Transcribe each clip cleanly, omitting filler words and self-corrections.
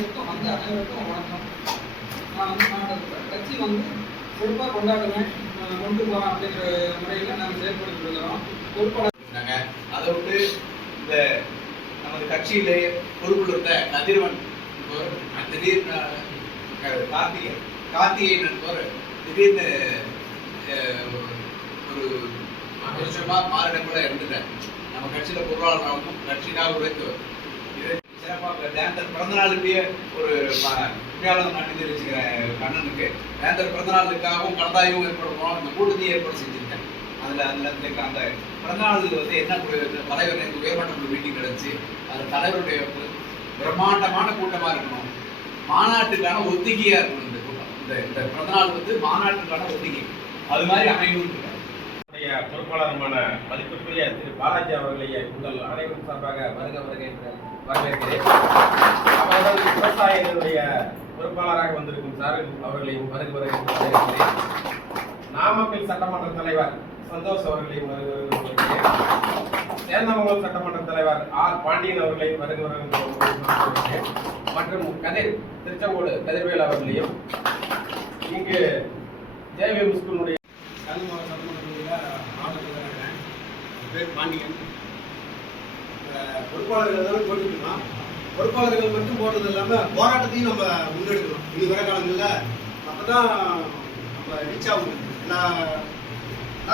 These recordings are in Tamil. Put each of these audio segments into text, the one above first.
அனைவருக்கும் வணக்கம். நான் கட்சி சிறப்பாக கொண்டாடுவேன், கொண்டு போகிறோம் அப்படிங்கிற முறையில் நாங்கள் செயல்படுத்தி இருக்கிறோம். பொறுப்பாளர் அதை விட்டு இந்த நமது கட்சியிலே பொறுப்பில் இருந்த கதிரவன் திடீர்னு கார்த்திகேயன் என்பவர் திடீர்னு ஒரு வருஷமா மாறிடம் கூட இருந்துட்டார். நம்ம கட்சியில பொருளாளராகவும் கட்சிக்காக உழைத்தவர். சிறப்பாக வேந்தர் பிறந்த நாளுக்கே ஒரு உண்மையாளர் நன்றி தெரிவிச்சுக்கிறேன் கண்ணனுக்கு. வேந்தர் பிறந்த நாளுக்காகவும் கலந்தாய்வும் ஏற்படுவோம், இந்த கூட்டத்தையும் ஏற்பாடு செஞ்சிருக்கேன். அந்த பிறந்த நாள் என்ன தலைவர் உயர்மன்ற குழு மீட்டிங் கிடைச்சி அது தலைவருடைய பிரம்மாண்டமான கூட்டமாக இருக்கணும், மாநாட்டுக்கான ஒத்திகையாக இருக்கணும். இந்த கூட்டம் இந்த பிறந்த நாள் மாநாட்டுக்கான ஒத்திகை அது மாதிரி அமையும். பொறுப்பாளருமான மதிப்பிற்குரிய திரு பாலாஜி அவர்களை உங்கள் அனைவரும் சார்பாக வருக என்று வரவேற்கிறேன். அவர்கள் விவசாயிகளுடைய பொறுப்பாளராக வந்திருக்கும் சார் அவர்களையும் வருக என்று வரவேற்கிறேன். நாமக்கல் சட்டமன்ற தலைவர் சந்தோஷ் அவர்களையும் வருக வருகிறேன். சேந்தமங்கலம் சட்டமன்ற தலைவர் ஆர் பாண்டியன் அவர்களையும் வருக வருகிறேன். மற்றும் திருச்செங்கோடு கதிர்வேல் அவர்களையும், இங்கு ஜேவிஎம் ஸ்கூலுடைய பேர் பாண்டியன். பொறுப்பாளர்கள் தானே போட்டுக்கலாம். பொறுப்பாளர்கள் மட்டும் போடுறது இல்லாமல் போராட்டத்தையும் நம்ம முன்னெடுக்கணும். இனி வர காலங்களில் அப்போ தான் நம்ம ரீச் ஆகணும். எல்லா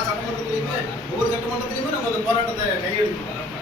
சட்டமன்றத்துலேயுமே ஒவ்வொரு சட்டமன்றத்துலேயுமே நம்ம அந்த போராட்டத்தை கையெடுக்கணும்.